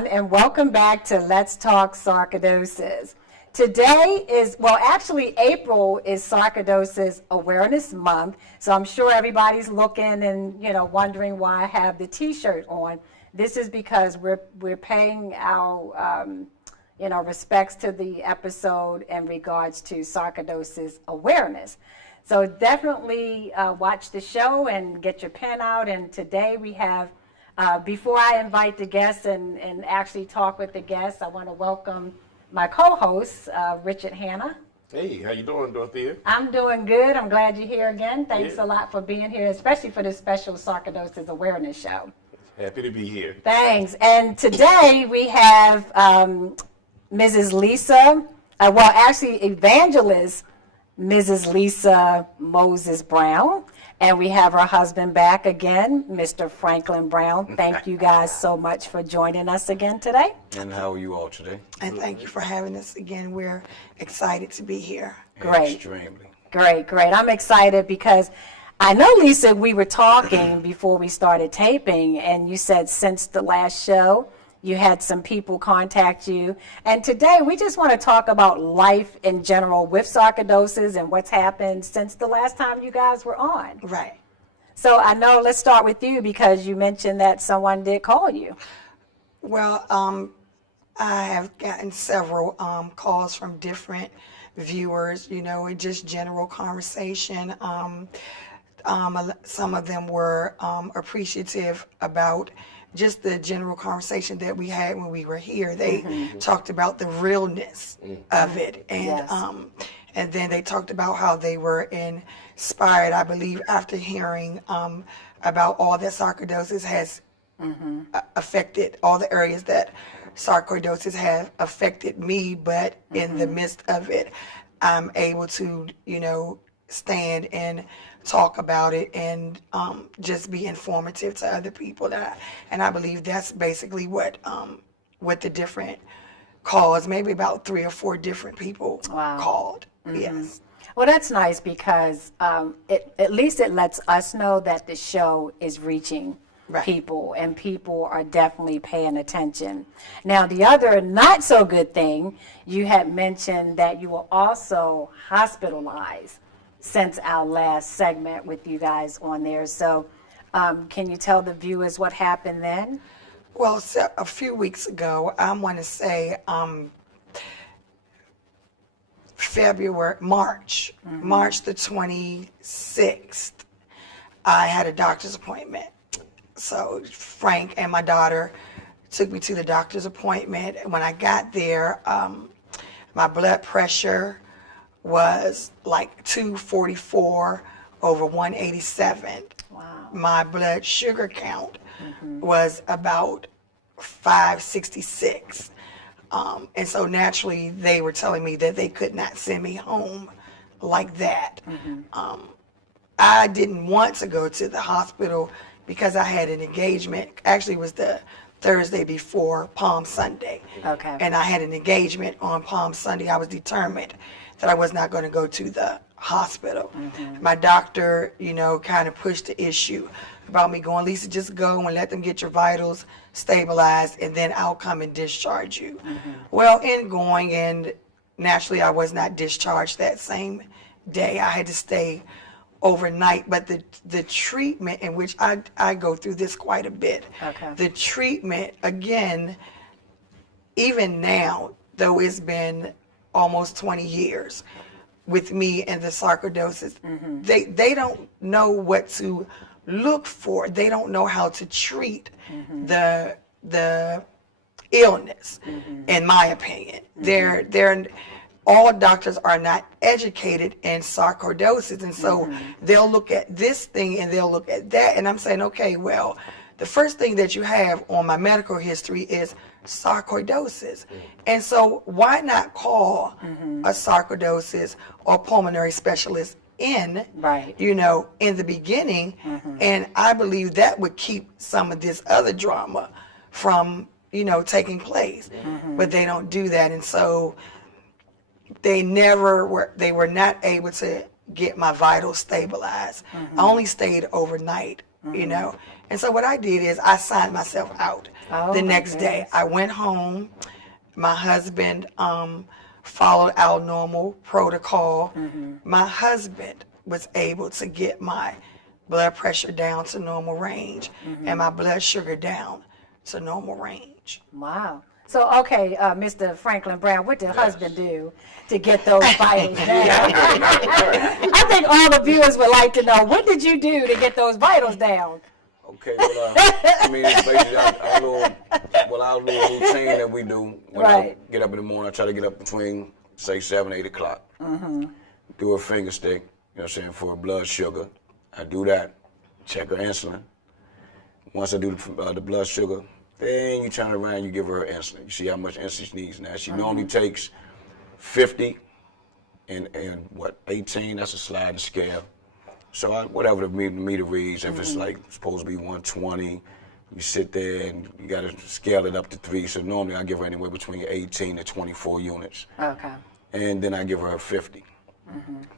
everyone, and welcome back to Let's Talk Sarcoidosis. Today is, well, actually April is Sarcoidosis Awareness Month, so I'm sure everybody's looking and, wondering why I have the t-shirt on. This is because we're paying our, respects to the episode in regards to sarcoidosis awareness. So definitely watch the show and get your pen out. And today we have, before I invite the guests and actually talk with the guests, I want to welcome my co-host, Richard Hanna. Hey, how you doing, Dorothea? I'm doing good. I'm glad you're here again. Thanks a lot for being here, especially for this special Sarcoidosis Awareness Show. Happy to be here. Thanks. And today we have Mrs. Lisa, Evangelist Mrs. Lisa Moses Brown. And we have her husband back again, Mr. Franklin Brown. Thank you guys so much for joining us again today. And how are you all today? And thank you for having us again. We're excited to be here. Great. Extremely. Great. I'm excited because I know, Lisa, we were talking before we started taping, and you said since the last show, you had some people contact you. And today we just want to talk about life in general with sarcoidosis and what's happened since the last time you guys were on. Right. So I know, let's start with you because you mentioned that someone did call you. Well, I have gotten several calls from different viewers, in just general conversation. Some of them were appreciative about just the general conversation that we had when we were here. They talked about the realness of it, and and then they talked about how they were inspired, I believe, after hearing about all that sarcoidosis has affected, all the areas that sarcoidosis has affected me, but in the midst of it, I'm able to, stand and talk about it and just be informative to other people. And I believe that's basically what the different calls, maybe about 3 or 4 different people called. Yes. Well, that's nice because at least it lets us know that the show is reaching people, and people are definitely paying attention. Now, the other not so good thing, you had mentioned that you were also hospitalized since our last segment with you guys on there. So can you tell the viewers what happened then? Well, so a few weeks ago, I want to say March the 26th, I had a doctor's appointment. So Frank and my daughter took me to the doctor's appointment. And when I got there, my blood pressure was like 244 over 187. Wow. My blood sugar count was about 566. And so naturally they were telling me that they could not send me home like that. I didn't want to go to the hospital because I had an engagement. Actually, it was the Thursday before Palm Sunday. Okay. And I had an engagement on Palm Sunday. I was determined that I was not going to go to the hospital. My doctor, kind of pushed the issue about me going, Lisa, just go and let them get your vitals stabilized, and then I'll come and discharge you. Well, in going, and naturally I was not discharged that same day. I had to stay overnight, but the treatment, in which I go through this quite a bit. Okay. The treatment, again, even now, though it's been almost 20 years with me and the sarcoidosis, they don't know what to look for. They don't know how to treat the illness, in my opinion. They're all doctors are not educated in sarcoidosis, and so they'll look at this thing and they'll look at that, and I'm saying, okay, well, the first thing that you have on my medical history is sarcoidosis. And so why not call a sarcoidosis or pulmonary specialist in, in the beginning, and I believe that would keep some of this other drama from, taking place. But they don't do that, and so they were not able to get my vitals stabilized. I only stayed overnight, And so what I did is I signed myself out the next day. I went home. My husband followed our normal protocol. My husband was able to get my blood pressure down to normal range and my blood sugar down to normal range. Wow. So, okay, Mr. Franklin Brown, what did husband do to get those vitals down? I think all the viewers would like to know, what did you do to get those vitals down? Okay, well, I mean, it's basically our little routine that we do. When I get up in the morning, I try to get up between, say, 7, 8 o'clock. Do a finger stick, you know what I'm saying, for blood sugar. I do that, check her insulin. Once I do the blood sugar, then you turn around, you give her insulin. You see how much insulin she needs now. She normally takes 50 and 18, that's a sliding scale. So whatever the meter reads, if it's like supposed to be 120, you sit there and you got to scale it up to 3. So normally I give her anywhere between 18 to 24 units. Okay. And then I give her 50.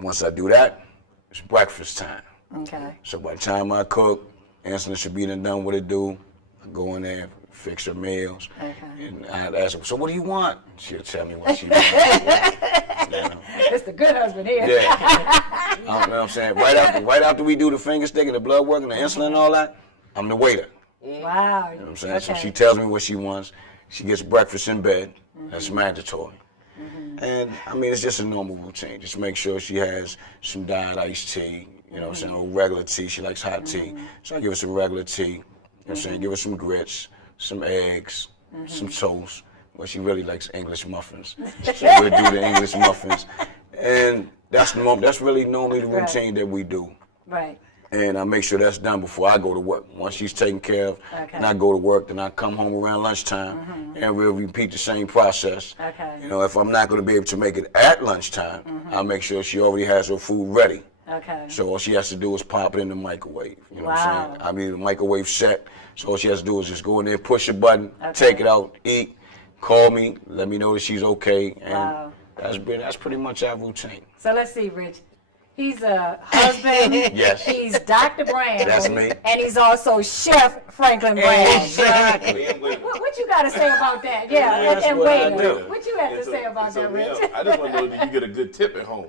Once I do that, it's breakfast time. Okay. So by the time I cook, insulin should be done what it do. I go in there, fix her meals, and I'd ask her, so what do you want? She'll tell me what she wants. It's the good husband here. Yeah. You know what I'm saying? Right after we do the finger stick and the blood work and the insulin and all that, I'm the waiter. Wow. You know what I'm saying? So she tells me what she wants. She gets breakfast in bed. That's mandatory. And I mean, it's just a normal routine. Just make sure she has some diet iced tea, you know what I'm saying, or regular tea. She likes hot tea. So I give her some regular tea, you know what I'm saying, give her some grits, some eggs, some toast. Well, she really likes English muffins. So we'll do the English muffins. And that's really normally the routine that we do. Right. And I make sure that's done before I go to work. Once she's taken care of, and I go to work, then I come home around lunchtime, and we'll repeat the same process. Okay. You know, if I'm not going to be able to make it at lunchtime, I'll make sure she already has her food ready. Okay. So all she has to do is pop it in the microwave. You know what I'm saying? I mean, the microwave set. So all she has to do is just go in there, push a button, take it out, eat, call me, let me know that she's okay, and that's pretty much our routine. So let's see, Rich. He's a husband. Yes. He's Dr. Brown. That's me. And he's also Chef Franklin Brown. Exactly. What you got to say about that? Yeah, That's and what I waiter. do. What you have to say about that, Rich? I just want to know, do you get a good tip at home?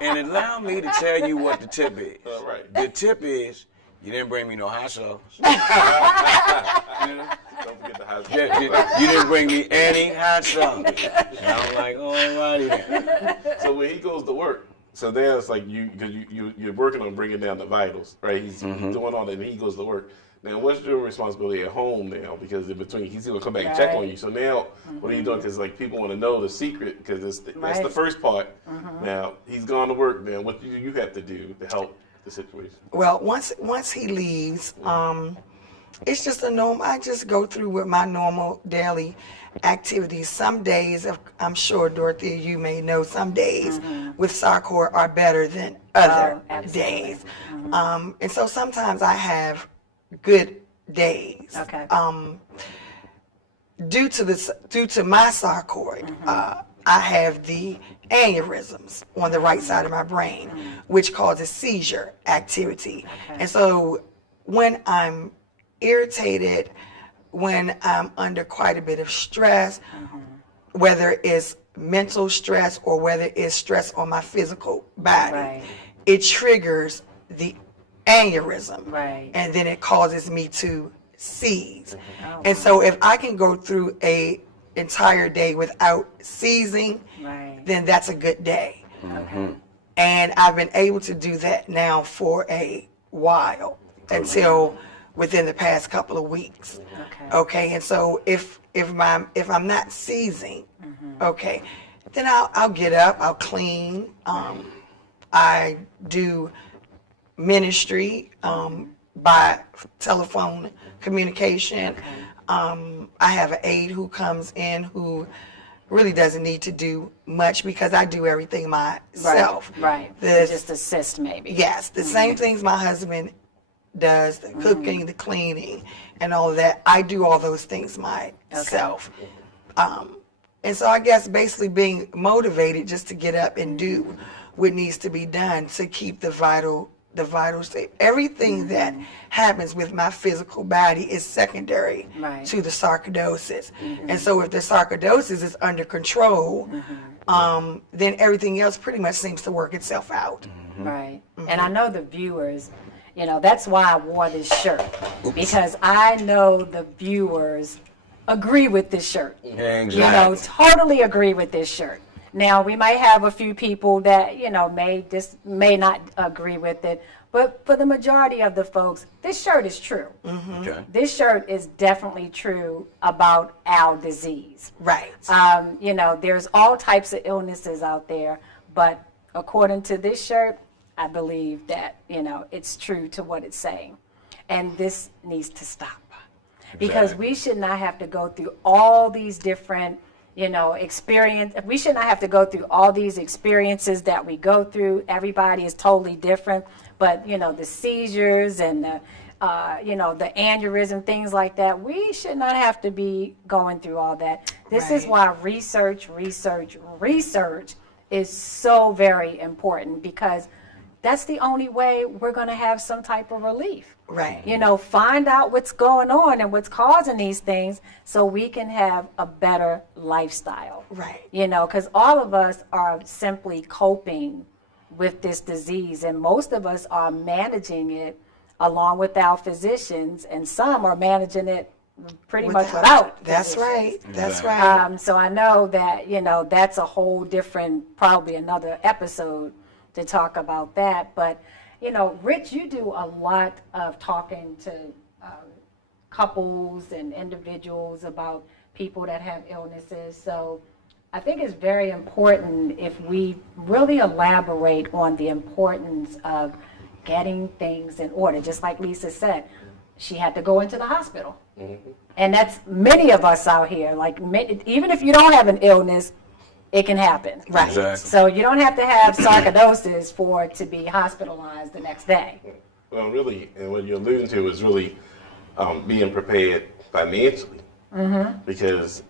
And allow me to tell you what the tip is. All right. The tip is, you didn't bring me no hot sauce. Don't forget the hot sauce. You didn't bring me any hot sauce. And I'm like, alrighty then. So when he goes to work, so there's like you're working on bringing down the vitals, right? He's doing all that, and he goes to work. Now, what's your responsibility at home now? Because in between, he's going to come back and check on you. So now, what are you doing? Because like people want to know the secret, because that's the first part. Now he's gone to work. Now, what do you have to do to help the situation? Well, once he leaves, it's just a normal. I just go through with my normal daily activities. Some days, I'm sure, Dorothea, you may know, some days with Sarcoid are better than other days. And so sometimes I have good days. Okay. Due to my sarcoid, I have the aneurysms on the right side of my brain, which causes seizure activity. And so when I'm irritated, when I'm under quite a bit of stress, whether it's mental stress or whether it's stress on my physical body, it triggers the aneurysm, and then it causes me to seize. And so if I can go through a entire day without seizing, then that's a good day. And I've been able to do that now for a while, until within the past couple of weeks. Okay, and so if I'm not seizing, then I'll get up, I'll clean, I do ministry by telephone communication. I have an aide who comes in who really doesn't need to do much because I do everything myself. Just assist maybe. Yes, the same things my husband does, the cooking, the cleaning, and all of that. I do all those things myself. And so I guess basically being motivated just to get up and do what needs to be done to keep the vital the vital state. Everything that happens with my physical body is secondary Right. to the sarcoidosis. And so if the sarcoidosis is under control, then everything else pretty much seems to work itself out. Right. And I know the viewers, you know, that's why I wore this shirt, because I know the viewers agree with this shirt. Exactly. You know, totally agree with this shirt. Now, we might have a few people that, you know, may not agree with it, but for the majority of the folks, this shirt is true. Okay. This shirt is definitely true about our disease. Right. You know, there's all types of illnesses out there, but according to this shirt, I believe that, you know, it's true to what it's saying. And this needs to stop. Because we should not have to go through all these different, you know, we should not have to go through all these experiences that we go through. Everybody is totally different. But, you know, the seizures and the, you know, the aneurysm, things like that, we should not have to be going through all that. This is why research is so very important, because that's the only way we're going to have some type of relief. Right. You know, find out what's going on and what's causing these things so we can have a better lifestyle. Right. You know, because all of us are simply coping with this disease, and most of us are managing it along with our physicians, and some are managing it pretty much without. That's physicians. right. That's right. So I know that, you know, that's a whole different, probably another episode to talk about that. But, you know, Rich, you do a lot of talking to couples and individuals about people that have illnesses. So I think it's very important if we really elaborate on the importance of getting things in order. Just like Lisa said, she had to go into the hospital. And that's many of us out here. Like, even if you don't have an illness, it can happen. Right. Exactly. So you don't have to have sarcoidosis for it to be hospitalized the next day. Well, really, and what you're alluding to is really being prepared financially. Because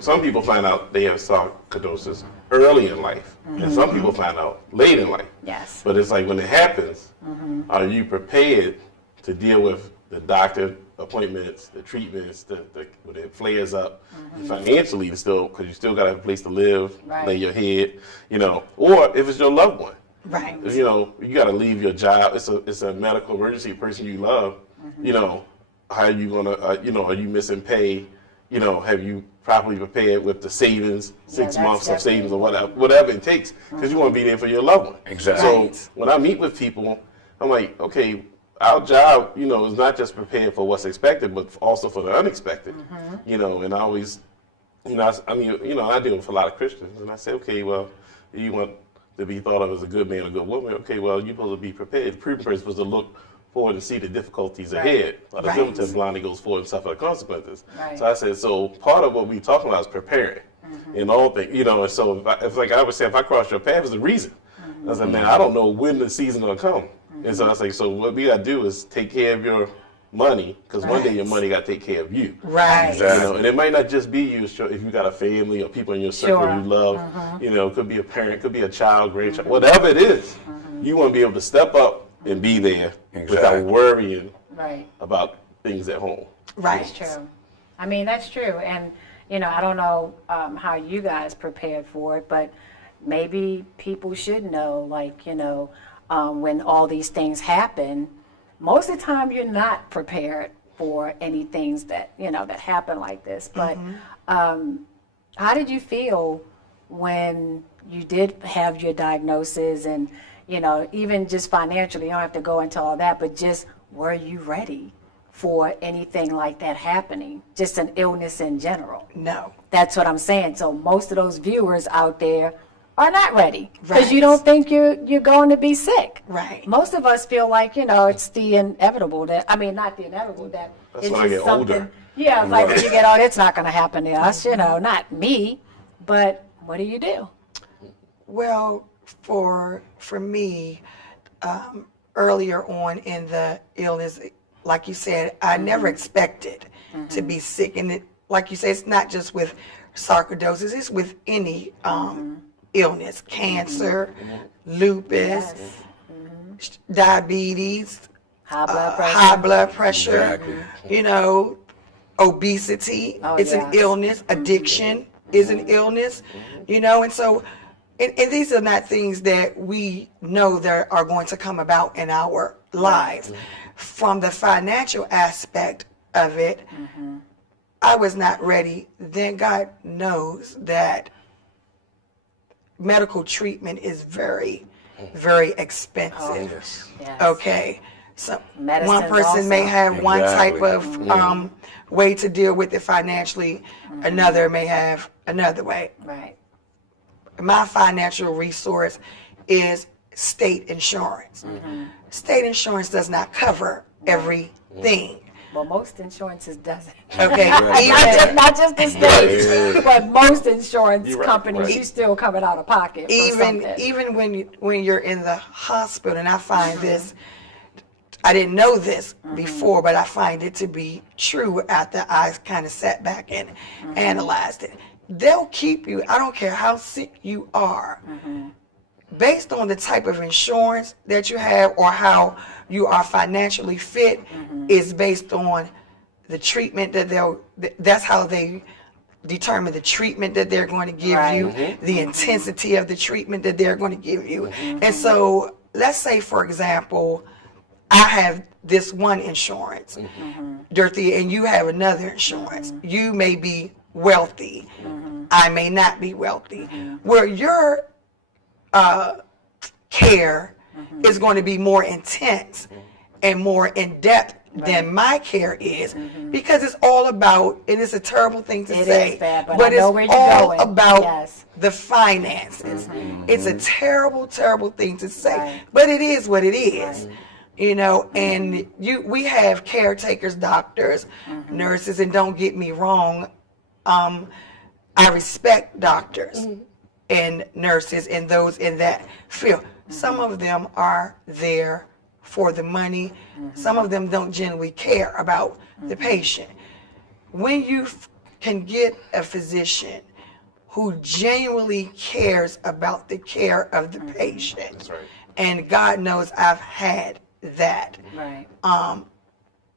some people find out they have sarcoidosis early in life, and some people find out late in life. Yes. But it's like when it happens, are you prepared to deal with the doctor appointments, the treatments, when it flares up, financially because you still got to have a place to live, lay your head, you know, or if it's your loved one. Right. If, you know, you got to leave your job. It's a medical emergency. A person you love. You know, how are you gonna? You know, are you missing pay? You know, have you properly prepared with the savings, 6 months of savings or whatever it takes, because you want to be there for your loved one. Exactly. So when I meet with people, I'm like, okay, our job, you know, is not just prepared for what's expected, but also for the unexpected. You know, and I always, you know, I mean, you know, I deal with a lot of Christians, and I say, okay, well, you want to be thought of as a good man or good woman. Okay, well, you're supposed to be prepared. The prudent person is supposed to look forward and see the difficulties ahead. While the diligent blindly goes forward and suffer the consequences. So I said, so part of what we're talking about is preparing in all things, you know. And so if like I would say, if I cross your path, there's a reason. I said, man, I don't know when the season's gonna come. And so I was like, so what we gotta do is take care of your money, because one day your money gotta take care of you. Right. You know, and it might not just be you. If you got a family or people in your circle you love, you know, it could be a parent, could be a child, grandchild, whatever it is. You want to be able to step up and be there without worrying about things at home. Right. That's true. I mean, that's true. And, you know, I don't know how you guys prepared for it, but maybe people should know, like, you know, when all these things happen, most of the time you're not prepared for any things that, you know, that happen like this. But how did you feel when you did have your diagnosis, and, you know, even just financially, you don't have to go into all that, but just were you ready for anything like that happening, just an illness in general? No. That's what I'm saying. So most of those viewers out there are not ready, because you don't think you're going to be sick. Right. Most of us feel like, you know, it's the inevitable that, I mean, not the inevitable, that That's it's when I just get something. older. Yeah, like when you get older, it's not going to happen to us, you know, not me. But what do you do? Well, for me, earlier on in the illness, like you said, I never expected to be sick. And it, like you said, it's not just with sarcoidosis, it's with any illness, cancer, lupus, diabetes, High blood pressure. Exactly. you know, obesity. It's an illness. Addiction is an illness, you know, and so, and these are not things that we know that are going to come about in our lives. From the financial aspect of it, I was not ready. Then God knows that medical treatment is very, very expensive. Yes. Yes. Okay. So Medicines one person may also. have one type Exactly. of way to deal with it financially. Another may have another way. Right. My financial resource is state insurance. State insurance does not cover everything. Well, most insurances doesn't. Okay. Not just the state, but most insurance You're right, companies, right. you still coming out of pocket for something. Even when you're in the hospital, and I find this, I didn't know this before, but I find it to be true after I kind of sat back and analyzed it. They'll keep you, I don't care how sick you are, based on the type of insurance that you have or how you are financially fit, is based on the treatment that that's how they determine the treatment that they're going to give you, the intensity of the treatment that they're going to give you. And so, let's say, for example, I have this one insurance, Dorothy, and you have another insurance. You may be wealthy. I may not be wealthy. Where your care is going to be more intense and more in depth than my care is, because it's all about, and it's a terrible thing to say, is bad, but I know it's where you're all going. about Yes. the finances. It's a terrible, terrible thing to say, Right. but it is what it is. You know, and we have caretakers, doctors, nurses, and don't get me wrong, I respect doctors and nurses and those in that field. Some of them are there for the money. Some of them don't genuinely care about the patient. When you can get a physician who genuinely cares about the care of the patient, That's right. and God knows I've had that, Right.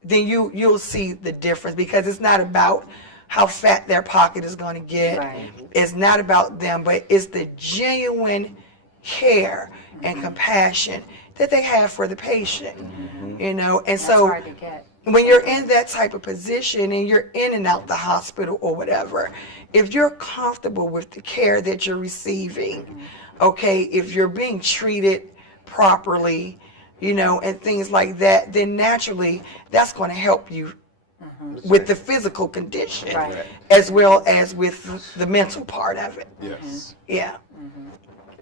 then you'll see the difference, because it's not about how fat their pocket is going to get. Right. It's not about them, but it's the genuine care and compassion that they have for the patient. You know, and That's so hard to get. when you're in that type of position and you're in and out the hospital or whatever, if you're comfortable with the care that you're receiving, okay, if you're being treated properly, you know, and things like that, then naturally that's going to help you with the physical condition, Right. as well as with the mental part of it. Yes. Yeah.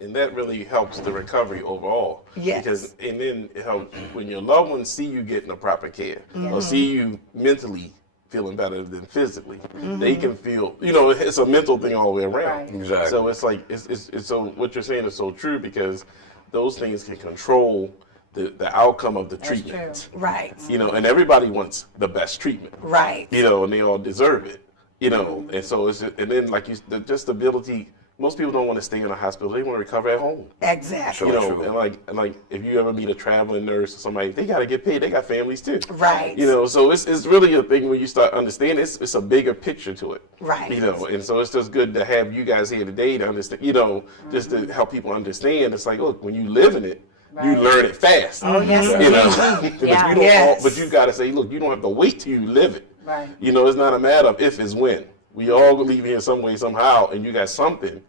And that really helps the recovery overall. Yes. Because, and then it helps when your loved ones see you getting the proper care, or see you mentally feeling better than physically. They can feel, you know, it's a mental thing all the way around. Right. Exactly. So it's like, it's so what you're saying is so true, because those things can control the outcome of the treatment. true. Right. You know, and everybody wants the best treatment. Right. You know, and they all deserve it. You know, and so it's, and then like just the ability. Most people don't want to stay in a hospital. They want to recover at home. Exactly. You know, True. and like if you ever meet a traveling nurse or somebody, they got to get paid. They got families too. Right. You know, so it's really a thing when you start understanding. It's a bigger picture to it. Right. You know, and so it's just good to have you guys here today to understand. You know, just to help people understand. It's like, look, when you live in it, you Right. learn it fast. Oh, yes, You know, but Yeah. you don't. Yes. But you got to say, look, you don't have to wait till you live it. Right. You know, it's not a matter of if, it's when. We all leave here some way, somehow, and you got something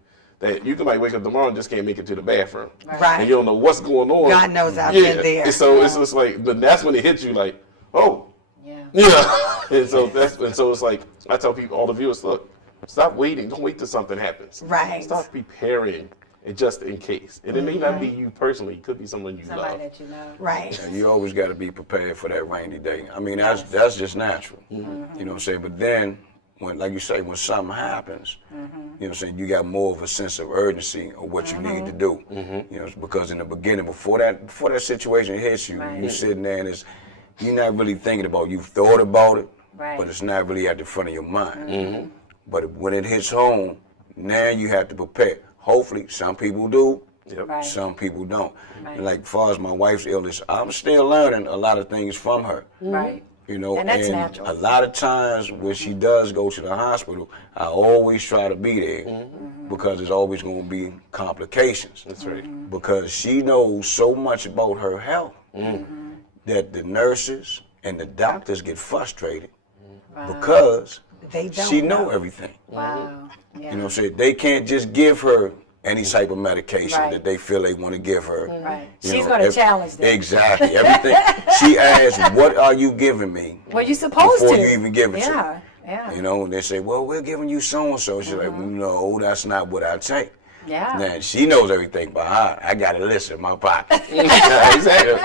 that you might wake up tomorrow and just can't make it to the bathroom. Right. And you don't know what's going on. God knows I've been there. And so it's just like, but that's when it hits you like, oh, Yeah. yeah. and so it's like, I tell people, all the viewers, look, stop waiting. Don't wait till something happens. Right. Start preparing it just in case. And it may not be you personally. It could be someone you Somebody love. that you know. Right. And you always got to be prepared for that rainy day. I mean, that's just natural. You know what I'm saying? But then, when, like you say, when something happens, you know what I'm saying, you got more of a sense of urgency of what you need to do. You know, because in the beginning, before that situation hits you, Right. you sitting there and you're not really thinking about it. You've thought about it, Right. but it's not really at the front of your mind. But when it hits home, now you have to prepare. Hopefully, some people do, Yep. Right. Some people don't. Right. And like, as far as my wife's illness, I'm still learning a lot of things from her. Right. You know, And that's natural. a lot of times when she does go to the hospital, I always try to be there because there's always going to be complications. That's right. Because she knows so much about her health that the nurses and the doctors get frustrated because They don't she know know. everything. Wow. Yeah. You know what I'm saying? They can't just give her any type of medication Right. that they feel they want to give her. Right. You She's know, going to challenge them. Exactly. Everything. She asks, what are you giving me? Well, you're supposed Before to. you even give it to me. Yeah. Yeah. You know, and they say, well, we're giving you so-and-so. She's like, no, that's not what I take. Yeah. Now, she knows everything by heart. I got a list in my pocket. Exactly.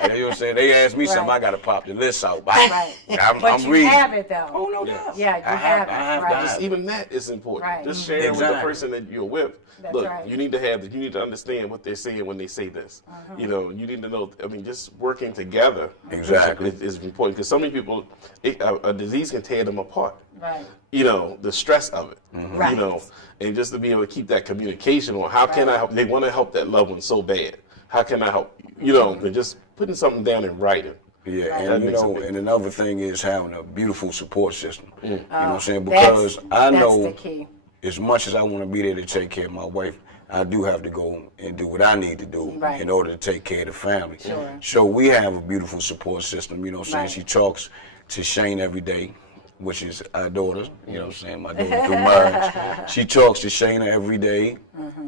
You know what I'm saying? They ask me something, I got to pop the list out. Right. I'm But you reading. have it, though. Oh, no doubt. Yeah, you I have it. I have Right. that. Just even that is important. Right. Just sharing with the Exactly. person that you're with. That's Look, right. you need to understand what they're saying when they say this. You know, you need to know. I mean, just working together. Exactly. is important because so many people, a disease can tear them apart. Right. You know, the stress of it. Right. You know, and just to be able to keep that communication on. How can I help? They want to help that loved one so bad. How can I help? You know, and just putting something down in writing. Yeah, That and you makes a know, big and another thing is having a beautiful support system. You know what I'm saying? That's- Because I that's know the key. as much as I want to be there to take care of my wife, I do have to go and do what I need to do Right. in order to take care of the family. Sure. So we have a beautiful support system, you know what I'm saying? Right. She talks to Shane every day, which is our daughter, you know what I'm saying? My daughter through marriage. She talks to Shayna every day,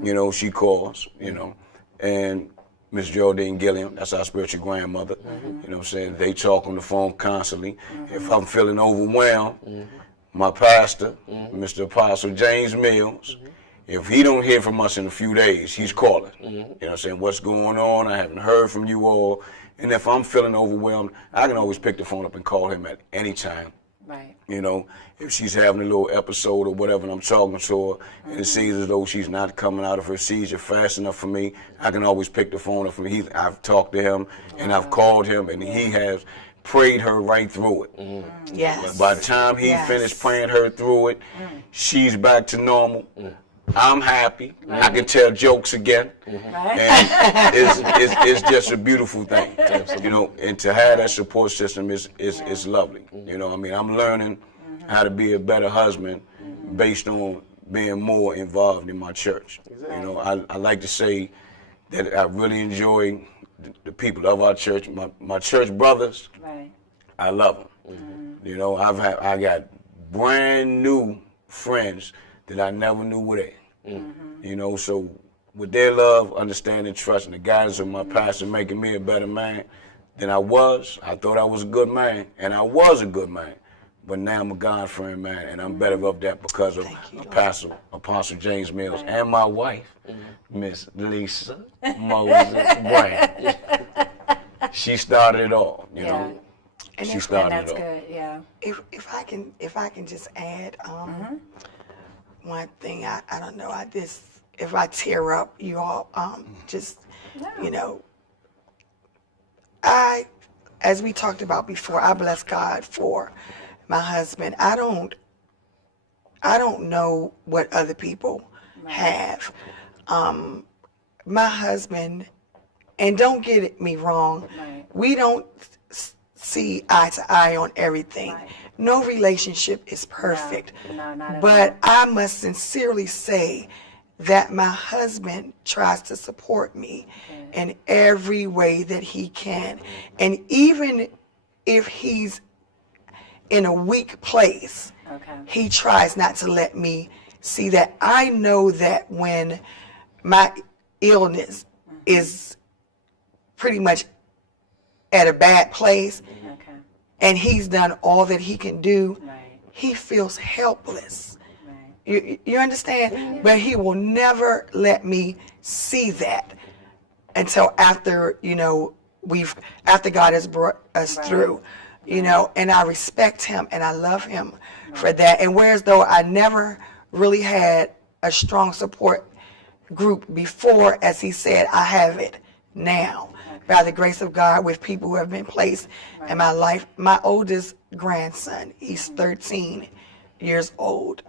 you know, she calls, you know, and Miss Geraldine Gilliam, that's our spiritual grandmother, you know what I'm saying? They talk on the phone constantly. If I'm feeling overwhelmed, my pastor, Mr. Apostle James Mills, if he don't hear from us in a few days, he's calling. You know what I'm saying? What's going on? I haven't heard from you all. And if I'm feeling overwhelmed, I can always pick the phone up and call him at any time. Right. You know, if she's having a little episode or whatever and I'm talking to her and it seems as though she's not coming out of her seizure fast enough for me, I can always pick the phone up from him. I've talked to him and I've called him and he has prayed her right through it. Yes. By the time he Yes. finished praying her through it, she's back to normal. I'm happy. I can tell jokes again. Right. And it's just a beautiful thing, you know. And to have that support system is lovely. You know, I mean, I'm learning how to be a better husband based on being more involved in my church. You know, I like to say that I really enjoy the people of our church, my church brothers. Right. I love them. You know, I got brand new friends that I never knew were there. You know, so with their love, understanding, trust, and the guidance of my pastor making me a better man than I was. I thought I was a good man, and I was a good man. But now I'm a God-fearing man, and I'm better of that because of Apostle James Mills and my wife, Miss Lisa Moses Brown. She started it all, you know. And She if- started That's it all. good. Yeah. if I can just add one thing, I don't know, if I tear up, you all you know, as we talked about before, I bless God for my husband. I don't know what other people have. My husband, and don't get me wrong, we don't see eye to eye on everything. No relationship is perfect. No, not at But I must sincerely say that my husband tries to support me in every way that he can. And even if he's in a weak place, he tries not to let me see that. I know that when my illness is pretty much at a bad place, and he's done all that he can do, he feels helpless. You understand? But he will never let me see that until after, you know, after God has brought us through, you know, and I respect him and I love him for that. And whereas though I never really had a strong support group before, as he said, I have it now. By the grace of God, with people who have been placed in my life. My oldest grandson, he's 13 years old.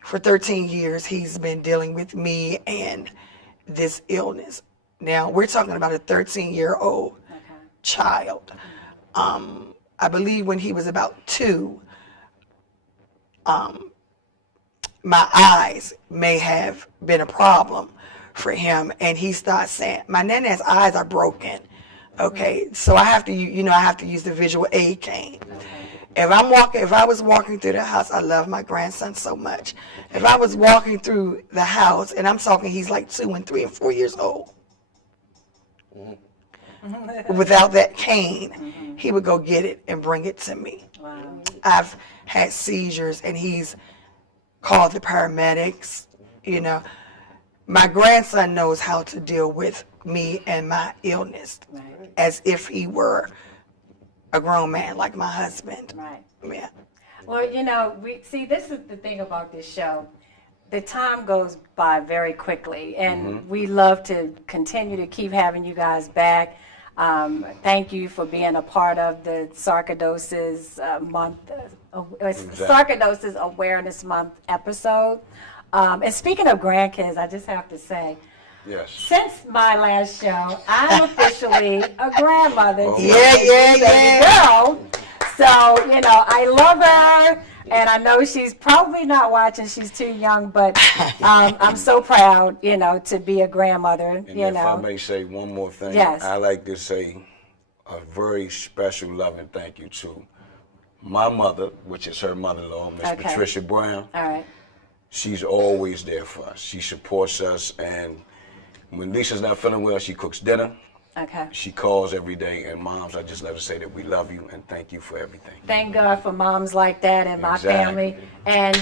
For 13 years, he's been dealing with me and this illness. Now, we're talking about a 13-year-old child. I believe when he was about 2, my eyes may have been a problem for him, and he starts saying, my nana's eyes are broken. Okay, so I have to, I have to use the visual aid cane. If I was walking through the house, I love my grandson so much. If I was walking through the house, and I'm talking, he's like 2 and 3 and 4 years old. Without that cane, he would go get it and bring it to me. Wow. I've had seizures, and he's called the paramedics. My grandson knows how to deal with me and my illness, as if he were a grown man like my husband. Right. Yeah. Well, this is the thing about this show. The time goes by very quickly, and we love to continue to keep having you guys back. Thank you for being a part of the Sarcoidosis month, Sarcoidosis Awareness Month episode. And speaking of grandkids, I just have to say, yes. Since my last show, I'm officially a grandmother. Yeah. Girl. So, I love her, and I know she's probably not watching. She's too young, but I'm so proud, to be a grandmother, And if I may say one more thing, Yes. I like to say a very special loving thank you to my mother, which is her mother-in-law, Miss Okay. Patricia Brown. All right. She's always there for us. She supports us, and when Lisa's not feeling well, she cooks dinner. Okay. She calls every day, and moms, I just let her say that we love you and thank you for everything. Thank God for moms like that in my Exactly. family. And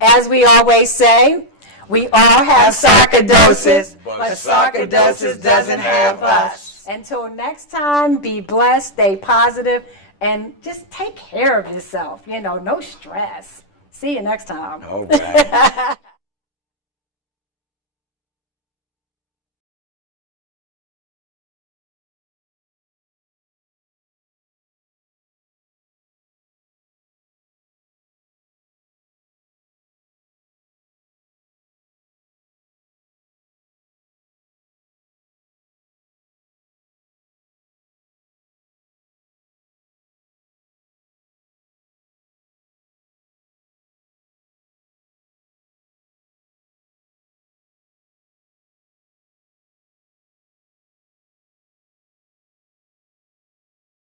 as we always say, we all have sarcoidosis, but sarcoidosis doesn't have us. Until next time, be blessed, stay positive, and just take care of yourself. No stress. See you next time. All right.